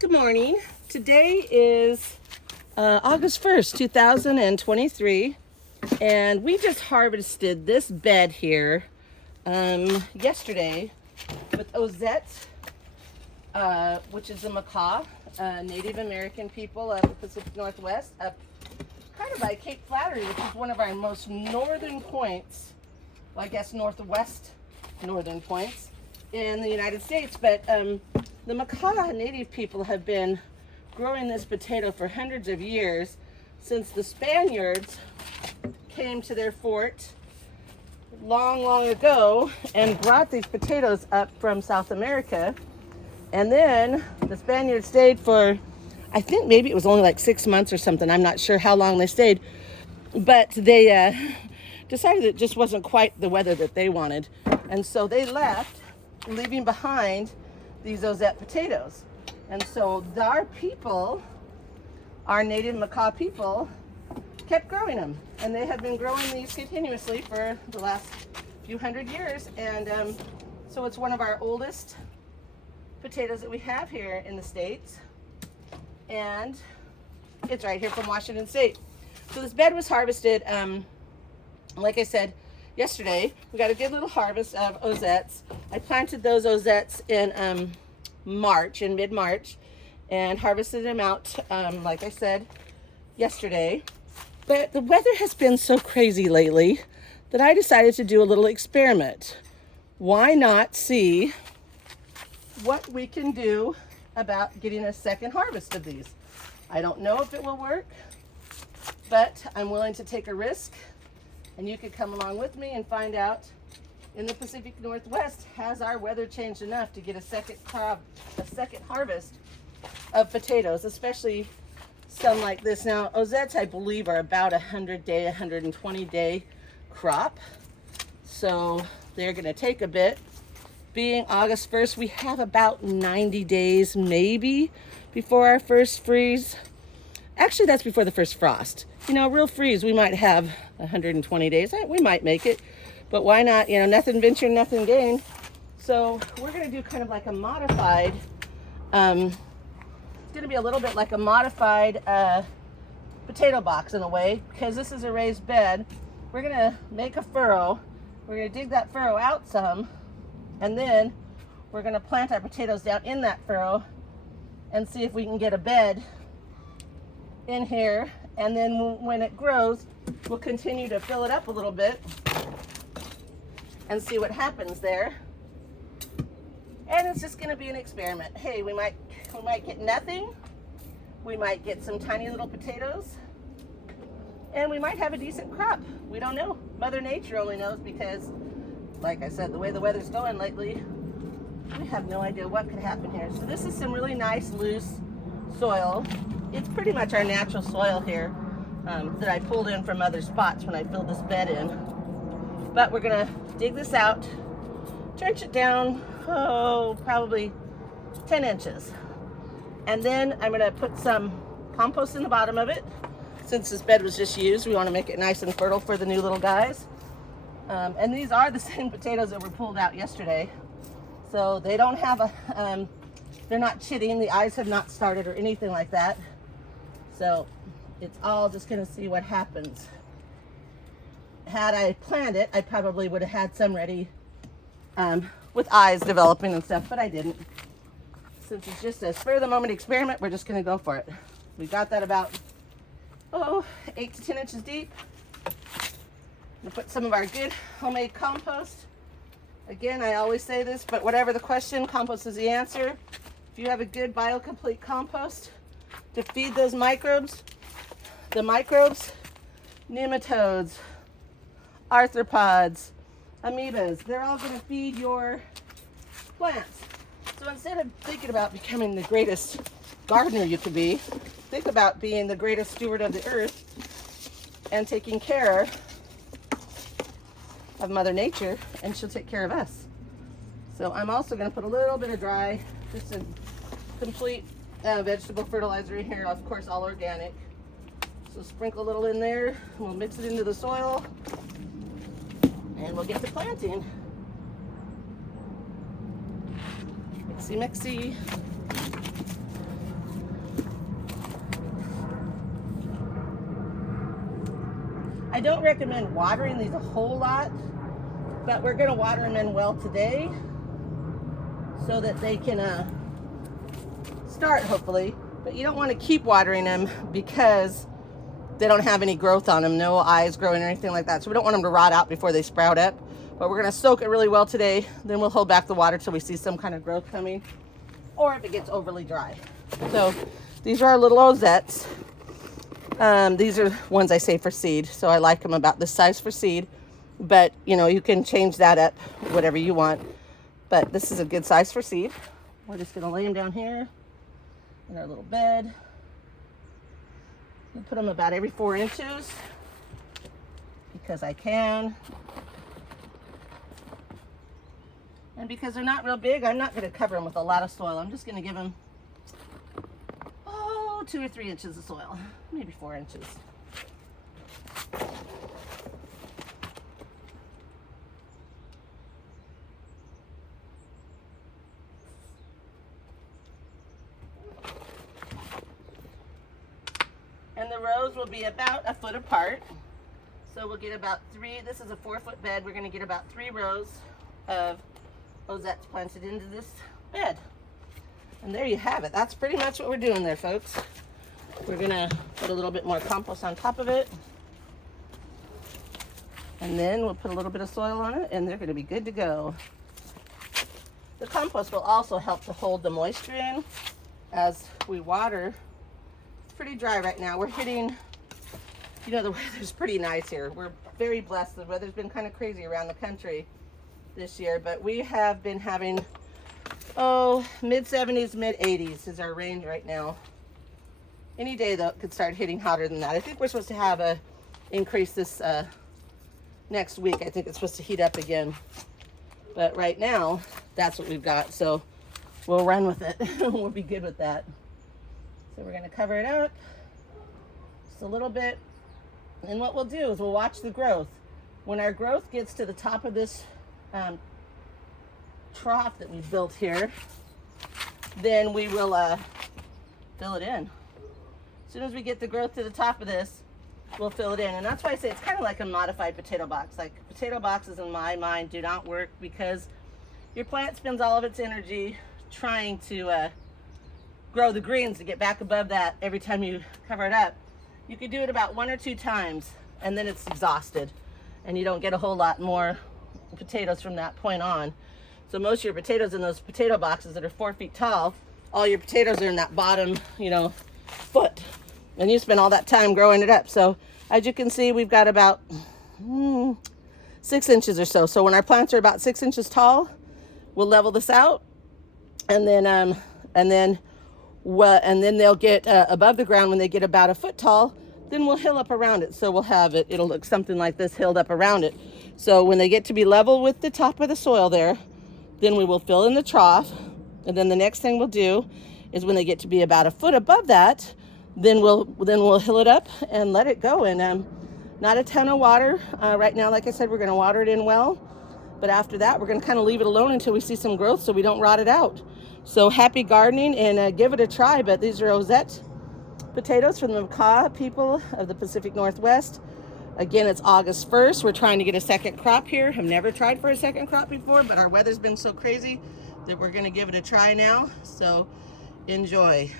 Good morning. Today is August 1st, 2023, and we just harvested this bed here yesterday with Ozette, which is the Makah, Native American people of the Pacific Northwest, up kind of by Cape Flattery, which is one of our most northern points, well, I guess northwest northern points in the United States. But the Makah Native people have been growing this potato for hundreds of years, since the Spaniards came to their fort long ago and brought these potatoes up from South America. And then the Spaniards stayed for, I think maybe it was only like 6 months or something. I'm not sure how long they stayed, but they decided it just wasn't quite the weather that they wanted. And so they left, leaving behind these Ozette potatoes. And so our people, our native Makah people, kept growing them. And they have been growing these continuously for the last few hundred years. And so it's one of our oldest potatoes that we have here in the States. And it's right here from Washington State. So this bed was harvested, like I said, yesterday. We got a good little harvest of Ozettes. I planted those Ozettes in mid-March, and harvested them out, like I said, yesterday. But the weather has been so crazy lately that I decided to do a little experiment. Why not see what we can do about getting a second harvest of these? I don't know if it will work, but I'm willing to take a risk, and you could come along with me and find out. In the Pacific Northwest, has our weather changed enough to get a second harvest of potatoes, especially some like this? Now, Ozettes, I believe, are about 100-day, 120-day crop, so they're going to take a bit. Being August 1st, we have about 90 days maybe before our first freeze. Actually, that's before the first frost. You know, real freeze, we might have 120 days. We might make it, but why not? You know, nothing venture, nothing gain. So we're going to do kind of like a modified, it's going to be a little bit like a modified potato box in a way, because this is a raised bed. We're going to make a furrow. We're going to dig that furrow out some, and then we're going to plant our potatoes down in that furrow and see if we can get a bed in here. And then when it grows, we'll continue to fill it up a little bit and see what happens there. And it's just going to be an experiment. Hey, we might get nothing. We might get some tiny little potatoes, and we might have a decent crop. We don't know. Mother Nature only knows, because, like I said, the way the weather's going lately, we have no idea what could happen here. So this is some really nice loose soil. It's pretty much our natural soil here that I pulled in from other spots when I filled this bed in. But we're gonna dig this out, trench it down, probably 10 inches. And then I'm gonna put some compost in the bottom of it. Since this bed was just used, we wanna make it nice and fertile for the new little guys. And these are the same potatoes that were pulled out yesterday. So they don't have they're not chitting, the eyes have not started or anything like that. So it's all just gonna see what happens. Had I planned it, I probably would have had some ready with eyes developing and stuff, but I didn't. Since it's just a spur of the moment experiment, we're just gonna go for it. We got that about 8 to 10 inches deep. We'll put some of our good homemade compost. Again, I always say this, but whatever the question, compost is the answer. If you have a good biocomplete compost to feed those microbes, the microbes, nematodes, arthropods, amoebas, they're all going to feed your plants. So instead of thinking about becoming the greatest gardener you could be, think about being the greatest steward of the earth and taking care of Mother Nature, and she'll take care of us. So I'm also going to put a little bit of dry, just a complete vegetable fertilizer in here, of course all organic. So sprinkle a little in there, we'll mix it into the soil, and we'll get to planting. Mixy mixy. I don't recommend watering these a whole lot, but we're gonna water them in well today so that they can start hopefully. But you don't want to keep watering them because they don't have any growth on them, no eyes growing or anything like that. So we don't want them to rot out before they sprout up. But we're gonna soak it really well today. Then we'll hold back the water till we see some kind of growth coming, or if it gets overly dry. So these are our little Ozettes. These are ones I save for seed. So I like them about this size for seed, but you know, you can change that up, whatever you want. But this is a good size for seed. We're just gonna lay them down here in our little bed. We put them about every 4 inches because I can. And because they're not real big, I'm not going to cover them with a lot of soil. I'm just going to give them, 2 or 3 inches of soil, maybe 4 inches. And the rows will be about a foot apart. So we'll get about 3, this is a 4-foot bed. We're going to get about 3 rows of Ozettes planted into this bed. And there you have it. That's pretty much what we're doing there, folks. We're going to put a little bit more compost on top of it. And then we'll put a little bit of soil on it, and they're going to be good to go. The compost will also help to hold the moisture in as we water. It's pretty dry right now. We're hitting, you know, the weather's pretty nice here. We're very blessed. The weather's been kind of crazy around the country this year, but we have been having, mid 70s, mid 80s is our range right now. Any day though, it could start hitting hotter than that. I think we're supposed to have a increase this next week. I think it's supposed to heat up again, but right now that's what we've got, so we'll run with it. We'll be good with that. So we're going to cover it up just a little bit, and what we'll do is we'll watch the growth. When our growth gets to the top of this trough that we built here, then we will fill it in. As soon as we get the growth to the top of this, we'll fill it in. And that's why I say it's kind of like a modified potato box. Like, potato boxes in my mind do not work because your plant spends all of its energy trying to grow the greens to get back above that every time you cover it up. You could do it about 1 or 2 times and then it's exhausted and you don't get a whole lot more potatoes from that point on. So most of your potatoes in those potato boxes that are 4 feet tall, all your potatoes are in that bottom, foot, and you spend all that time growing it up. So as you can see, we've got about 6 inches or so. So when our plants are about 6 inches tall, we'll level this out, and then they'll get above the ground when they get about a foot tall. Then we'll hill up around it. So we'll have it, it'll look something like this, hilled up around it. So when they get to be level with the top of the soil there, then we will fill in the trough. And then the next thing we'll do is when they get to be about a foot above that, then we'll hill it up and let it go. And not a ton of water. Right now, like I said, we're gonna water it in well. But after that, we're gonna kind of leave it alone until we see some growth so we don't rot it out. So happy gardening, and give it a try. But these are Ozette potatoes from the Makah people of the Pacific Northwest. Again, it's August 1st. We're trying to get a second crop here. I've never tried for a second crop before, but our weather's been so crazy that we're gonna give it a try now. So enjoy.